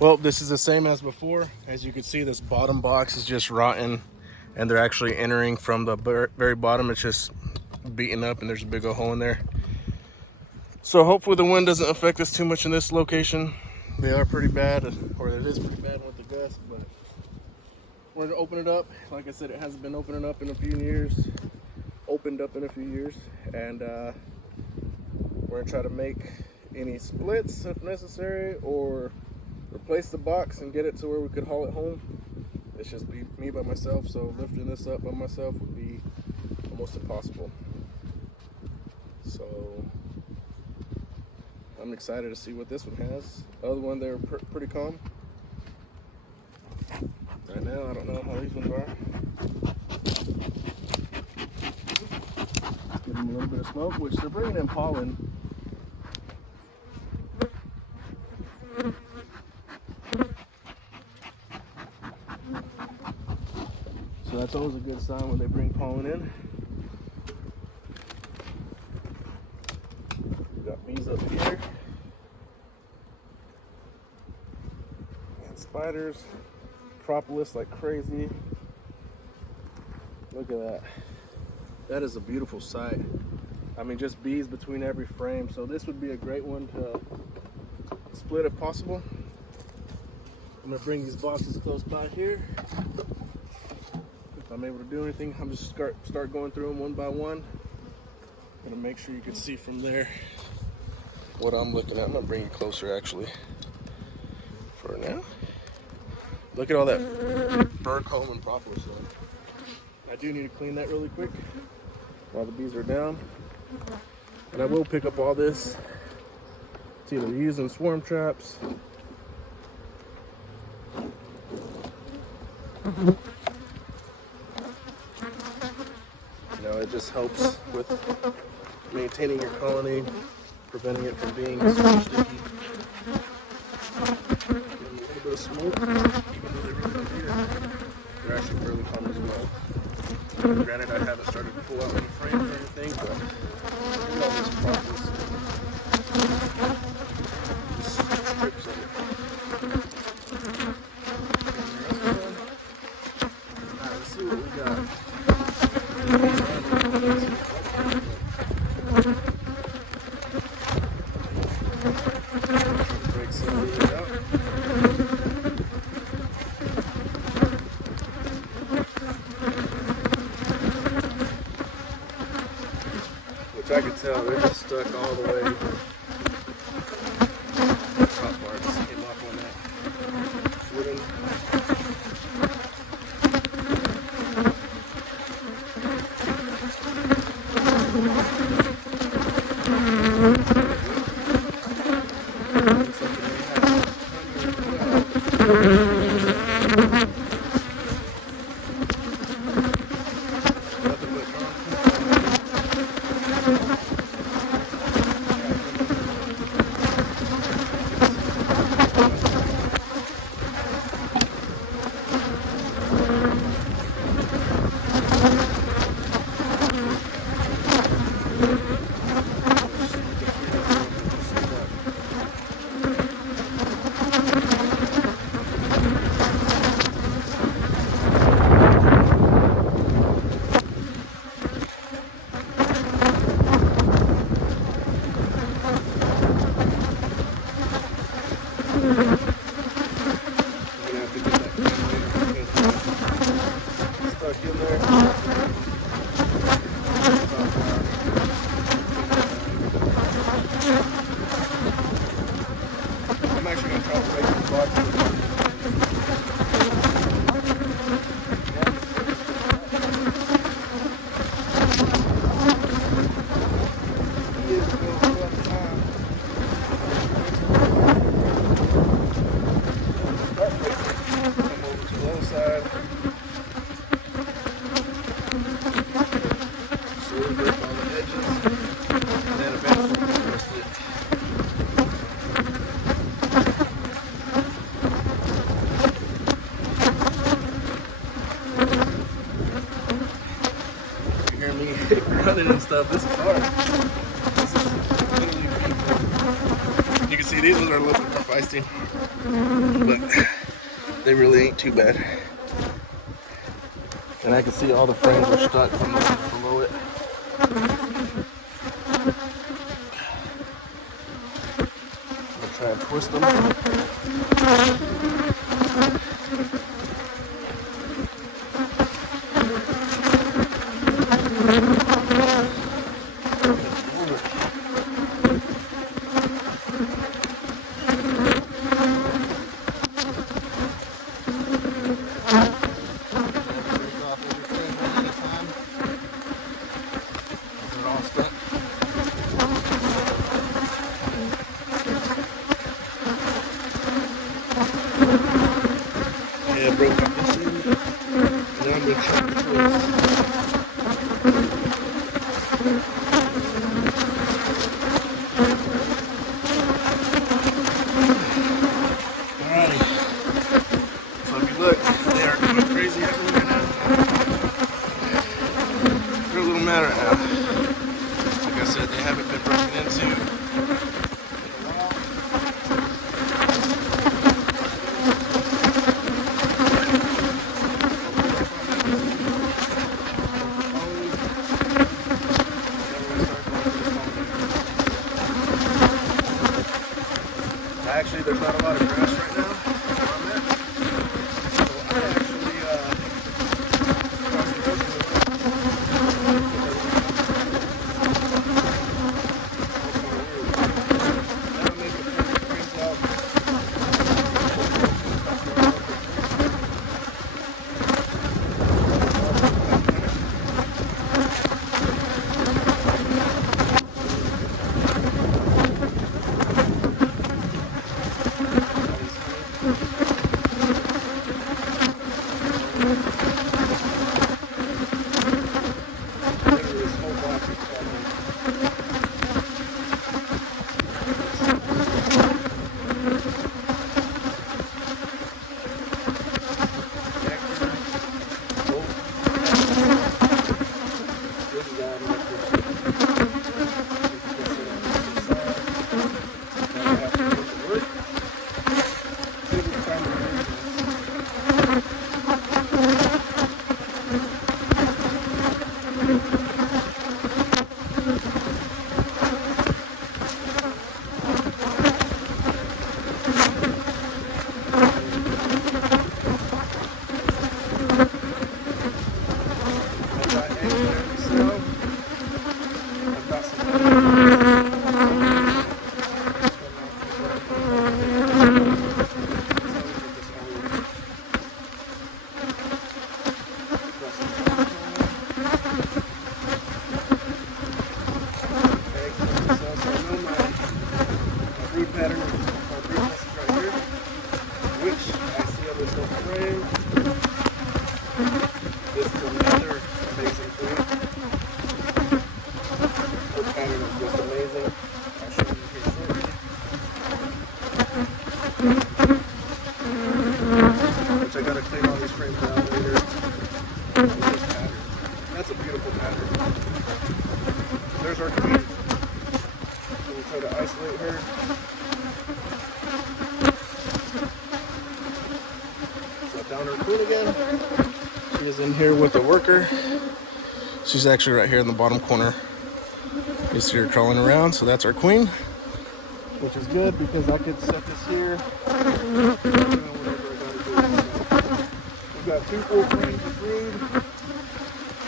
Well, this is the same as before. As you can see, this bottom box is just rotten, and they're actually entering from the very bottom. It's just beaten up, and there's a big old hole in there. So hopefully the wind doesn't affect us too much in this location. They are pretty bad, or it is pretty bad with the gust, but we're gonna open it up. Like I said, it hasn't been opened up in a few years, and we're gonna try to make any splits if necessary, or replace the box and get it to where we could haul it home. It's just me by myself, so lifting this up by myself would be almost impossible. So I'm excited to see what this one has. The other one, they're pretty calm. Right now, I don't know how these ones are. Let's give them a little bit of smoke, which they're bringing in pollen. So that's always a good sign when they bring pollen in. We got bees up here. And spiders. Propolis like crazy. Look at that. That is a beautiful sight. I mean, just bees between every frame. So this would be a great one to split if possible. I'm gonna bring these boxes close by here. If I'm able to do anything, I'm just start going through them one by one. I'm gonna make sure you can see from there what I'm looking at. I'm gonna bring you closer actually for now. Look at all that bird comb and propolis on. I do need to clean that really quick while the bees are down. And I will pick up all this to either use in swarm traps. You know, it just helps with maintaining your colony, preventing it from being super sticky. Give them a little bit of smoke, even though they're really here. They're actually fairly calm as well. Granted, I haven't started to pull out any frames or anything, but look at all this process. Just strips of it. Alright, let's see what we got. Break some of these out. Which I can tell they're just stuck all the way. The top parts came off on that wooden. Running and stuff. This is hard. This is literally painful. You can see these ones are a little bit more feisty. but they really ain't too bad. And I can see all the frames are stuck from below it. I'll try and twist them. Yeah, broke up this end. Now I'm going to try to twist. Alrighty. So if you look, they are going crazy at me right now. They're a little mad right now. Like I said, they haven't been broken into in a while. Actually, there's not a lot of grass right now where I'm at. So I actually crossed the road to the right. Now I'm making perfect frames out. Which I gotta clean all these frames out later. That's a beautiful pattern. There's our queen. So we try to isolate her. So down her queen again. She is in here with the worker. She's actually right here in the bottom corner. You see her crawling around, so that's our queen, which is good because I could set this here. We've got 2 full frames of brood.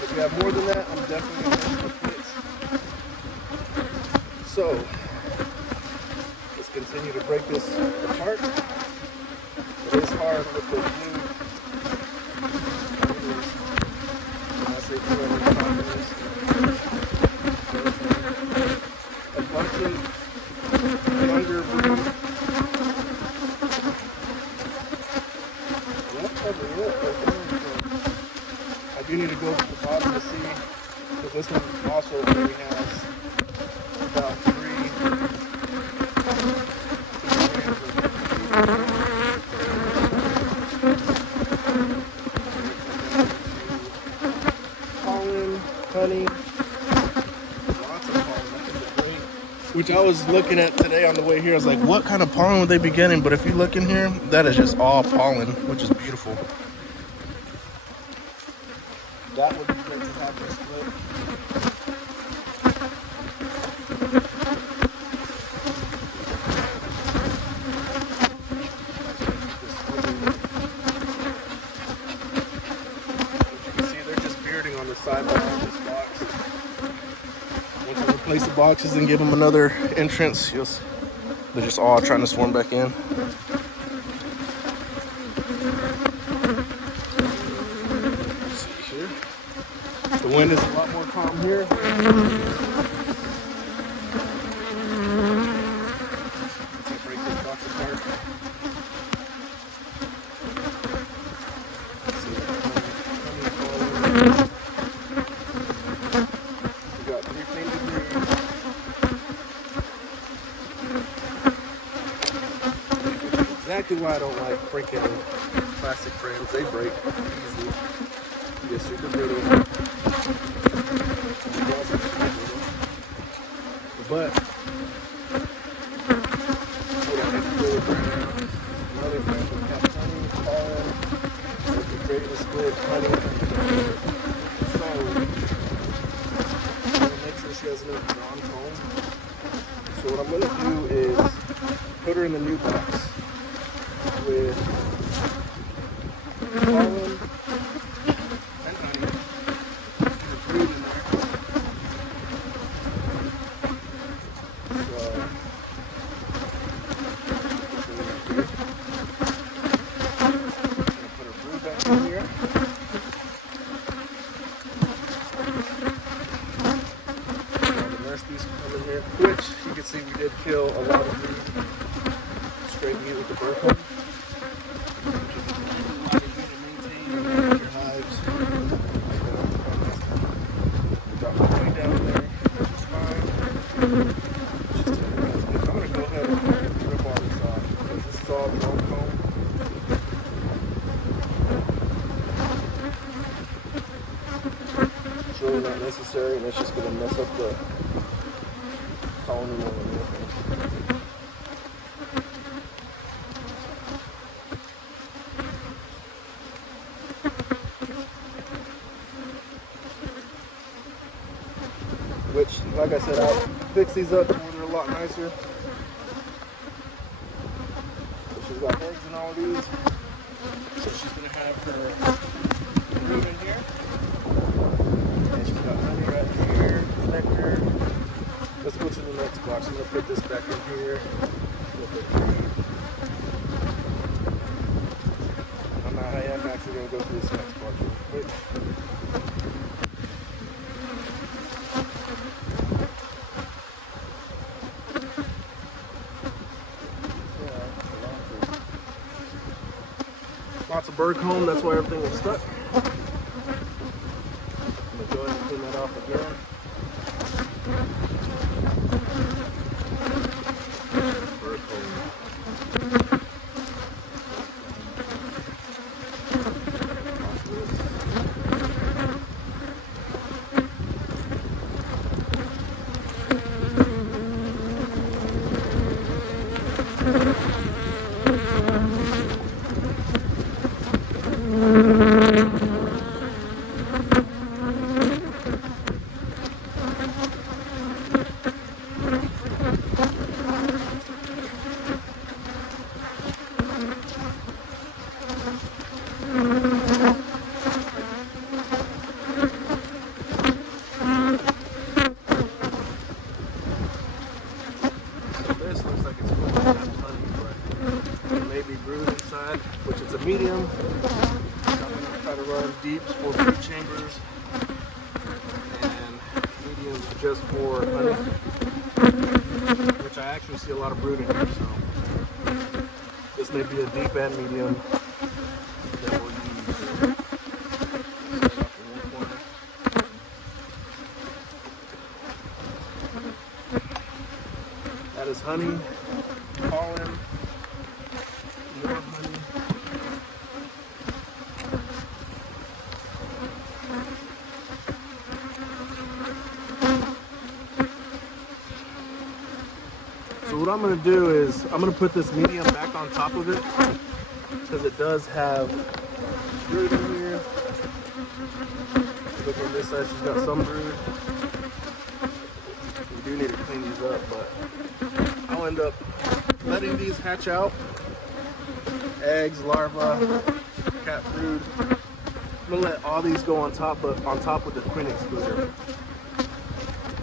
If you have more than that, I'm definitely going to have splits. So, let's continue to break this apart. It is hard with the blue. I'll say whoever's talking this. A bunch of younger brood. I do need to go to the bottom to see, but this one also only has about 3 pollen, honey, lots of pollen. That is great. We which I was looking at today on the way here. I was like, what kind of pollen would they be getting? But if you look in here, that is just all pollen, which is beautiful. That would be great to have this split. On the side of this box. Once I replace the boxes and give them another entrance, they're just all trying to swarm back in. See here, the wind is a lot more calm here. Let's break this box apart. Exactly why I don't like freaking plastic frames. They break easily. You get super brittle. But what I have to do with another frame from honey, pollen, create a split, honey. So I'm gonna make sure she has enough drawn comb. So what I'm gonna do is put her in the new box with pollen and honey, and a brood in there. So, I'm gonna put her brood back in here. And the nurse bees can come in here, which you can see we did kill a lot of brood straight meat with the bird comb. It's really not necessary, and it's just going to mess up the colony more than anything. Which, like I said, I'll fix these up to where they're a lot nicer. So she's got eggs in all these. So she's going to have her brood in here. And she's got honey right here, nectar. Let's go to the next box. I'm going to put this back in here. I am actually going to go through this next box real quick. Lots of bird comb, that's why everything was stuck. I'm going to go ahead and clean that off again. Bird comb. Which is a medium. I'm going to try to run deeps for brood chambers and mediums just for honey, which I actually see a lot of brood in here. So this may be a deep and medium that we'll use. That is honey, pollen, more honey. I'm gonna do is I'm gonna put this medium back on top of it because it does have brood in here. Look on this side, she's got some brood. We do need to clean these up, but I'll end up letting these hatch out. Eggs, larvae, cat brood. I'm gonna let all these go on top, but on top with the queen excluder.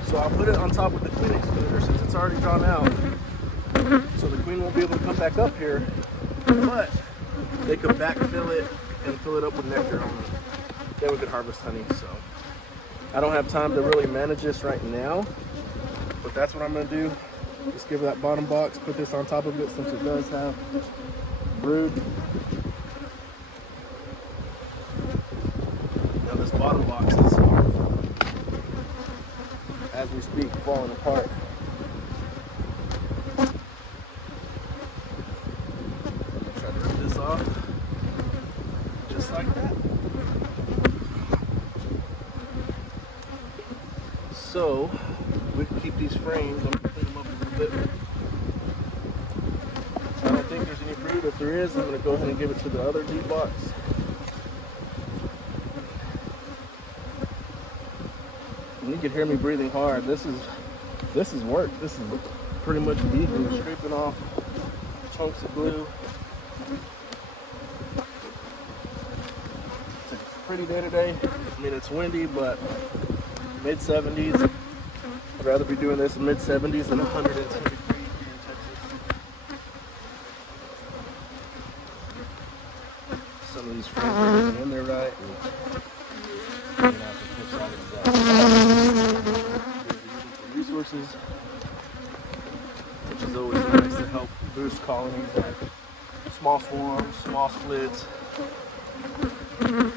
So I'll put it on top with the queen excluder since it's already drawn out. So the queen won't be able to come back up here, but they could backfill it and fill it up with nectar only. Then we could harvest honey. So I don't have time to really manage this right now, but that's what I'm gonna do. Just give it that bottom box, put this on top of it since it does have brood. Now this bottom box is, as we speak, falling apart. Try to rip this off, just like that. So we can keep these frames. I'm gonna clean them up a little bit. I don't think there's any brood. If there is, I'm gonna go ahead and give it to the other deep box. And you can hear me breathing hard. This is work. This is pretty much beating, scraping off chunks of glue. It's a pretty day today. I mean, it's windy, but mid-70s. I'd rather be doing this in mid-70s than 110 degrees here in Texas. Some of these frames are getting in there right. And I'm gonna have to fix all these out. Resources, which is always nice to help boost colonies like small swarms, small splids. I'm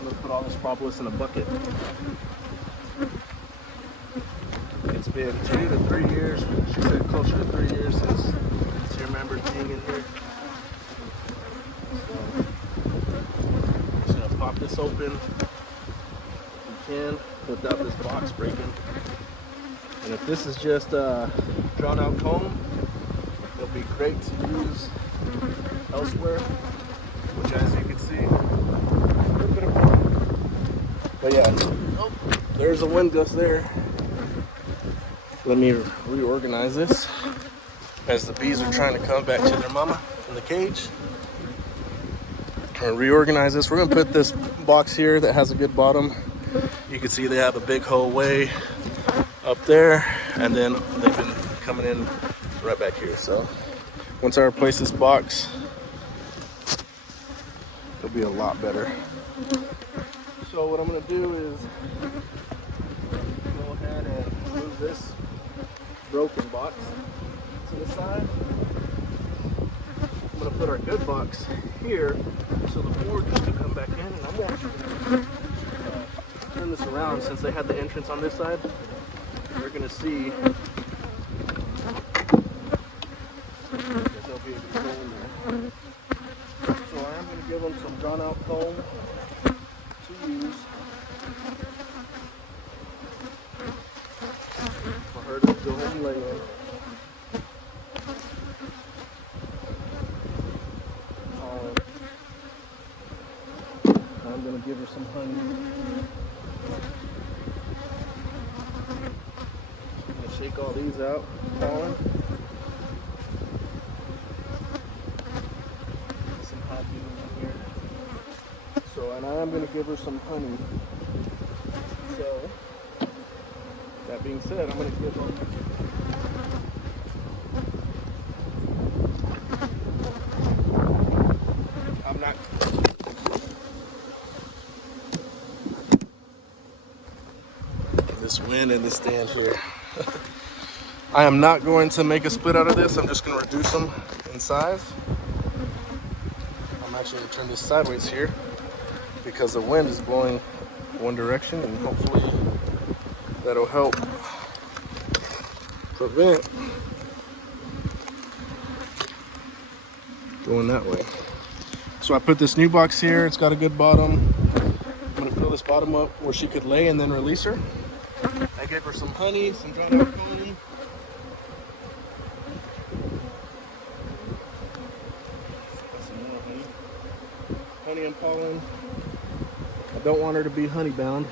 gonna put all this propolis in a bucket. It's been 2 to 3 years. She said closer to 3 years since she remembered being in here. So, I'm just gonna pop this open. You can without this box breaking. And if this is just a drawn out comb, it'll be great to use elsewhere, which as you can see, but yeah, oh, there's a wind gust there. Let me reorganize this as the bees are trying to come back to their mama in the cage. And reorganize this. We're gonna put this box here that has a good bottom. You can see they have a big hole way up there, and then they've been coming in right back here. So once I replace this box, it'll be a lot better. So what I'm going to do is go ahead and move this broken box to the side. I'm going to put our good box here so the foragers can come back in, and I'm going to turn this around since they had the entrance on this side. They're going to see they'll be able to go in there. So I am going to give them some drawn out comb to use for her to go ahead and lay in. I'm going to give her some honey. I'm going to shake all these out, pollen. Some hot beans in here. So, and I am going to give her some honey. So, that being said, I'm going to give them this wind and this stand here. I am not going to make a split out of this. I'm just going to reduce them in size. I'm actually going to turn this sideways here because the wind is blowing one direction, and hopefully that'll help prevent going that way. So I put this new box here. It's got a good bottom. I'm going to fill this bottom up where she could lay and then release her. I gave her some honey, some dried out honey. That's some more honey. Honey and pollen. I don't want her to be honey bound,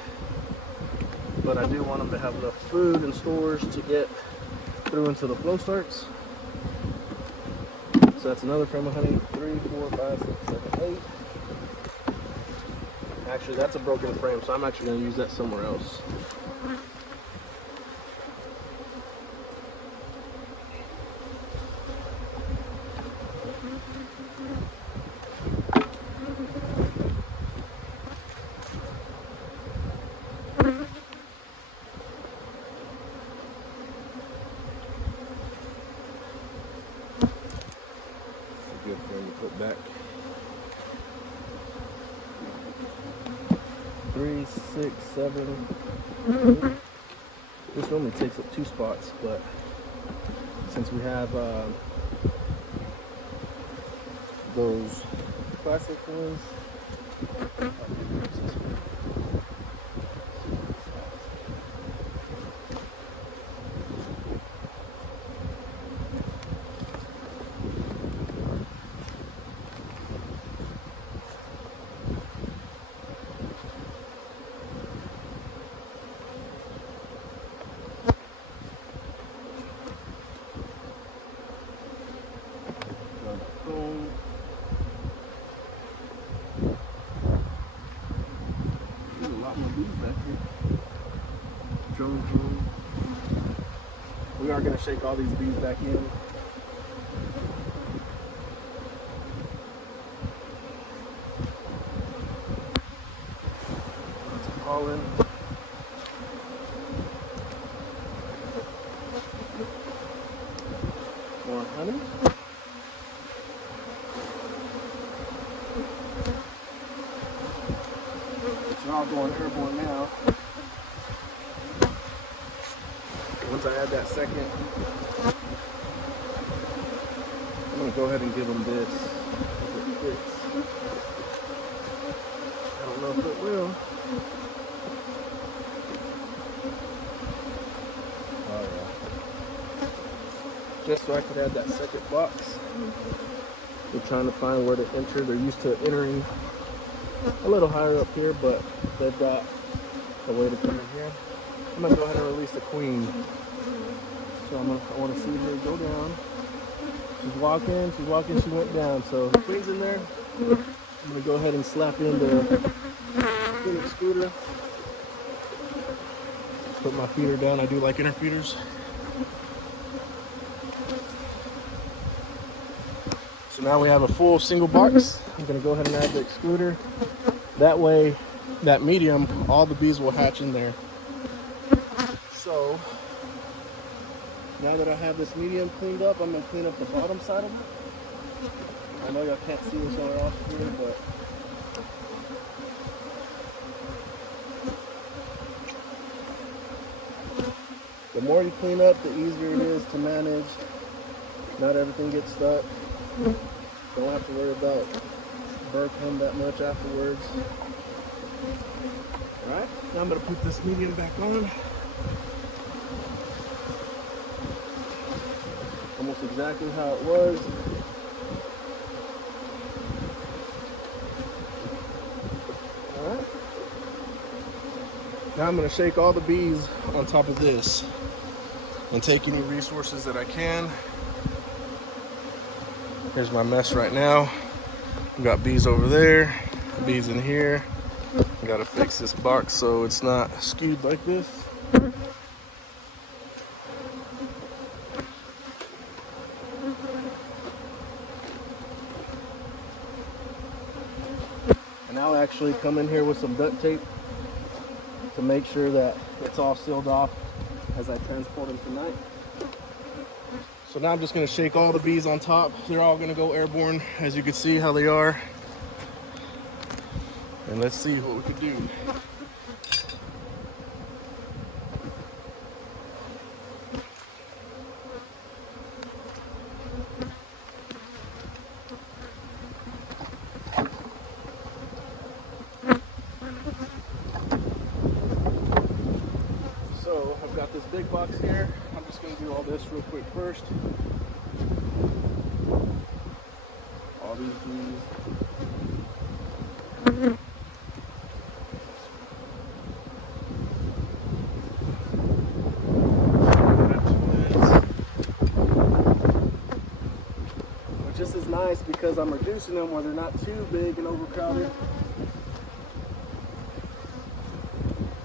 but I do want them to have enough food and stores to get through into the flow starts. So that's another frame of honey. 3, 4, 5, 6, 7, 8. Actually, that's a broken frame, so I'm actually going to use that somewhere else. Good frame to put back. 3, 6, 7, 8. This normally takes up 2 spots, but since we have those plastic ones, there's a lot more bees back here. Drone home. We are going to shake all these bees back in. Some pollen. More honey. It's all going airborne now. Once I add that second, I'm going to go ahead and give them this. If it fits. I don't know if it will. Oh yeah. Just so I could add that second box. They're trying to find where to enter. They're used to entering a little higher up here, but they've got a way to come in here. I'm going to go ahead and release the queen. So I want to see her go down. She's walking, she went down. So the queen's in there. I'm going to go ahead and slap in the Phoenix scooter. Put my feeder down. I do like inner feeders. So now we have a full single box. I'm going to go ahead and add the excluder. That way, that medium, all the bees will hatch in there. So now that I have this medium cleaned up, I'm going to clean up the bottom side of it. I know y'all can't see this on off here, but the more you clean up, the easier it is to manage. Not everything gets stuck. Don't have to worry about burr comb that much afterwards. Alright, now I'm going to put this medium back on. Almost exactly how it was. Alright. Now I'm going to shake all the bees on top of this and take any resources that I can. Here's my mess right now. We've got bees over there, bees in here. I gotta fix this box so it's not skewed like this. And I'll actually come in here with some duct tape to make sure that it's all sealed off as I transport them tonight. So now I'm just going to shake all the bees on top. They're all going to go airborne, as you can see how they are. And let's see what we can do. got this big box here. I'm just going to do all this real quick first. All these bees. Which this is nice because I'm reducing them where they're not too big and overcrowded.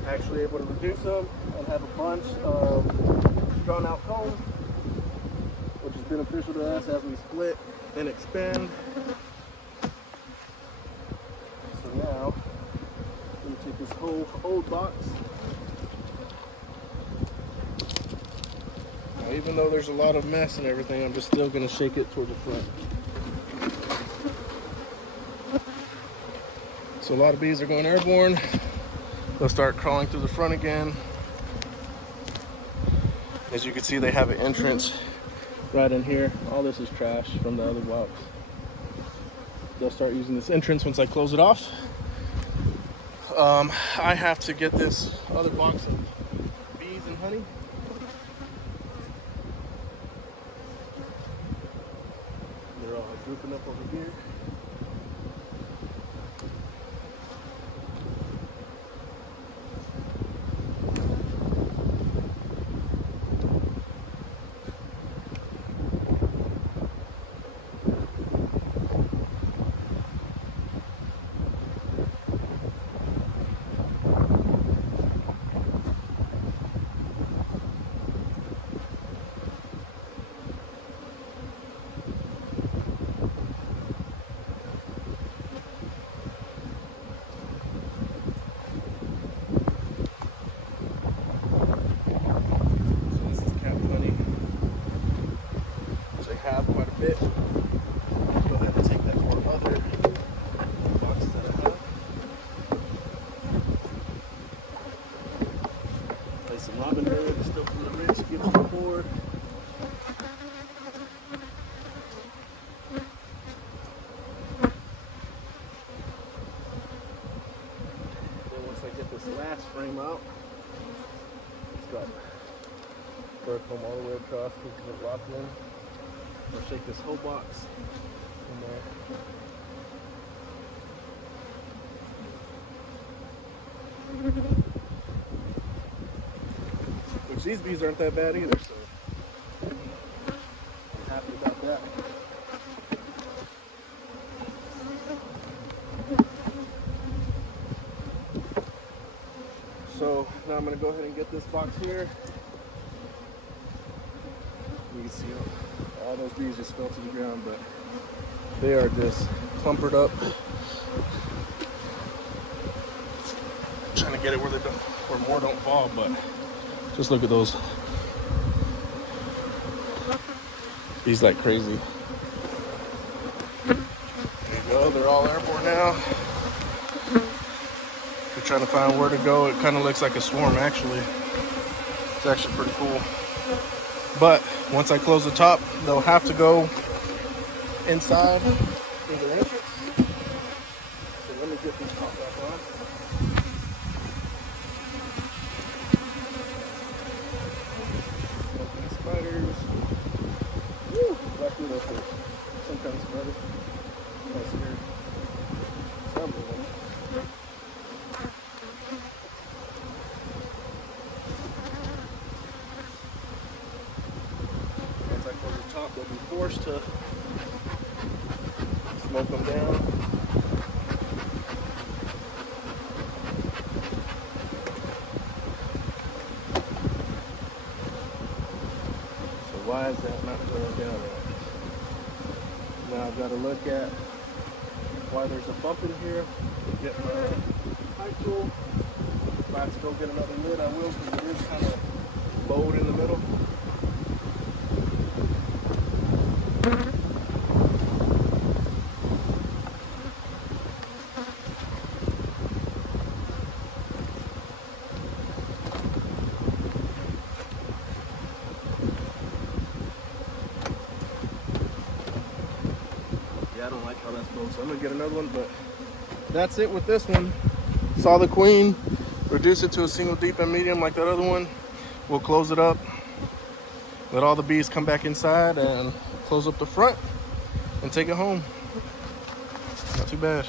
Actually able to reduce them and have a bunch of drawn out comb, which is beneficial to us as we split and expand. So now I'm going to take this whole old box. Now, even though there's a lot of mess and everything, I'm just still going to shake it toward the front. So a lot of bees are going airborne. They'll start crawling through the front again. As you can see, they have an entrance right in here. All this is trash from the other box. They'll start using this entrance once I close it off. I have to get this other box of bees and honey. They're all grouping up over here. Have quite a bit. I'll go ahead and take that to our other boxes that I have. Play some Robin Hood, still from the rich, get to the board. Then once I get this last frame out, it's got fur comb all the way across, keeping it locked in. I'll shake this whole box in there. Which these bees aren't that bad either, so I'm happy about that. So now I'm going to go ahead and get this box here. You can see all those bees just fell to the ground, but they are just clumpered up. Trying to get it where they don't, where more don't fall, but just look at those bees like crazy. There you go, they're all airborne now. They're trying to find where to go. It kind of looks like a swarm, actually. It's actually pretty cool. But once I close the top, they'll have to go inside through the entrance. So let me get this top back on. Smoking spiders. Woo! Black widow fish. Some kind of spider. That's weird. Some of them. They'll be forced to smoke them down. So why is that not going down right? Now I've got to look at why there's a bump in here. Get my high tool. If I have to go get another lid, I will, because it is kind of bowed in the middle. Yeah, I don't like how that's bowed, so I'm gonna get another one, but that's it with this one. Saw the queen, reduce it to a single deep and medium like that other one. we'll close it up, let all the bees come back inside, and close up the front and take it home. Not too bad.